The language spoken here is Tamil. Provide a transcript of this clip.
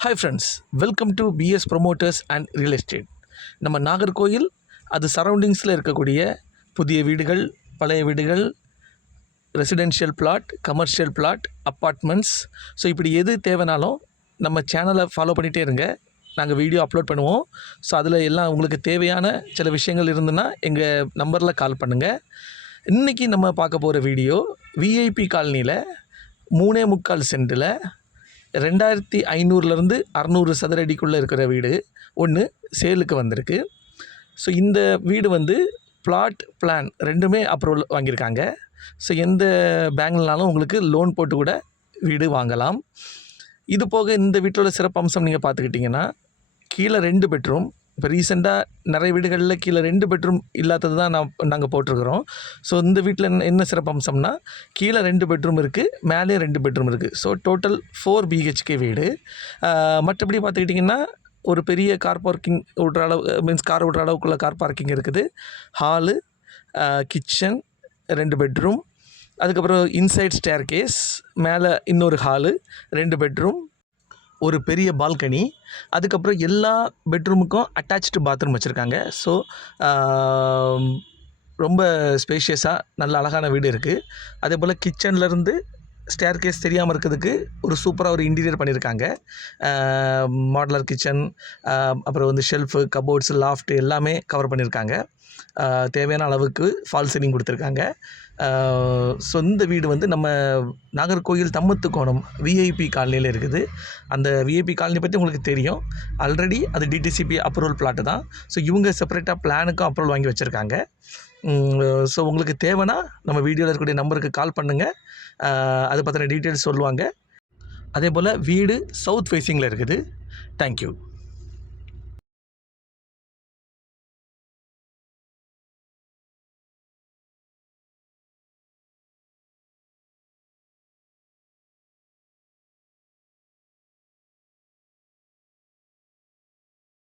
Hi friends welcome to PS promoters and real estate நம்ம நாகர்கோயில் அது சரௌண்டிங்ஸில் இருக்கக்கூடிய புதிய வீடுகள் பழைய வீடுகள் residential plot commercial plot apartments so இப்படி எது தேவைனாலும் நம்ம சேனலை ஃபாலோ பண்ணிகிட்டே இருங்க. நாங்கள் வீடியோ அப்லோட் பண்ணுவோம். ஸோ அதில் எல்லாம் உங்களுக்கு தேவையான சில விஷயங்கள் இருந்துன்னா எங்கள் நம்பரில் கால் பண்ணுங்கள் இன்றைக்கி நம்ம பார்க்க போகிற வீடியோ விஐபி காலனியில் மூணே முக்கால் சென்டில் ரெண்டாயிரத்தி ஐநூறுலேருந்து அறநூறு சதுர அடிக்குள்ளே இருக்கிற வீடு. ஒன்று சேலுக்கு வந்திருக்கு. ஸோ இந்த வீடு வந்து பிளாட் பிளான் ரெண்டுமே அப்ரூவல் வாங்கியிருக்காங்க. ஸோ எந்த பேங்க்லனாலும் உங்களுக்கு லோன் போட்டு கூட வீடு வாங்கலாம். இது போக இந்த வீட்டோட சிறப்பம்சம் நீங்கள் பார்த்துக்கிட்டிங்கன்னா கீழே ரெண்டு பெட்ரூம் இப்போ ரீசெண்டாக நிறைய வீடுகளில் கீழே ரெண்டு பெட்ரூம் இல்லாதது தான் நான் நாங்கள் போட்டிருக்கிறோம். ஸோ இந்த வீட்டில் என்ன என்ன சிறப்பம்சம்னா கீழே ரெண்டு பெட்ரூம் இருக்குது மேலே ரெண்டு பெட்ரூம் இருக்குது ஸோ டோட்டல் ஃபோர் பிஹெச்கே வீடு. மற்றபடி பார்த்துக்கிட்டிங்கன்னா ஒரு பெரிய கார் பார்க்கிங் விட்ற அளவு மீன்ஸ் கார் விட்ற அளவுக்குள்ள கார் பார்க்கிங் இருக்குது. ஹாலு கிச்சன் ரெண்டு பெட்ரூம். அதுக்கப்புறம் இன்சைட் ஸ்டேர் கேஸ் மேலே இன்னொரு ஹாலு ரெண்டு பெட்ரூம். ஒரு பெரிய பால்கனி. அதுக்கப்புறம் எல்லா பெட்ரூமுக்கும் அட்டாச்டு பாத்ரூம் வச்சுருக்காங்க. ஸோ ரொம்ப ஸ்பேஷியஸாக நல்ல அழகான வீடு இருக்குது அதே போல் கிச்சன்லேருந்து ஸ்டேர் கேஸ் தெரியாமல் இருக்கிறதுக்கு ஒரு சூப்பராக ஒரு இன்டீரியர் பண்ணியிருக்காங்க மாடலர் கிச்சன் அப்புறம் வந்து ஷெல்ஃபு கபோர்ட்ஸ் லாஃப்ட் எல்லாமே கவர் பண்ணியிருக்காங்க தேவையான அளவுக்கு ஃபால் சீலிங் கொடுத்துருக்காங்க. சொந்த வீடு வந்து நம்ம நாகர்கோயில் தம்மத்து கோணம் விஐபி காலனியில் இருக்குது. அந்த விஐபி காலனி பற்றி உங்களுக்கு தெரியும். ஆல்ரெடி அது டிடிசிபி அப்ரூவல் பிளாட்டு தான். ஸோ இவங்க செப்பரேட்டாக பிளானுக்கும் அப்ரூவல் வாங்கி வச்சுருக்காங்க. ஸோ உங்களுக்கு தேவைன்னா நம்ம வீடியோவில் இருக்கக்கூடிய நம்பருக்கு கால் பண்ணுங்கள் அதை பற்றின டீட்டெயில்ஸ் சொல்லுவாங்க. அதே போல் வீடு சவுத் ஃபேஸிங்கில் இருக்குது. தேங்க்யூ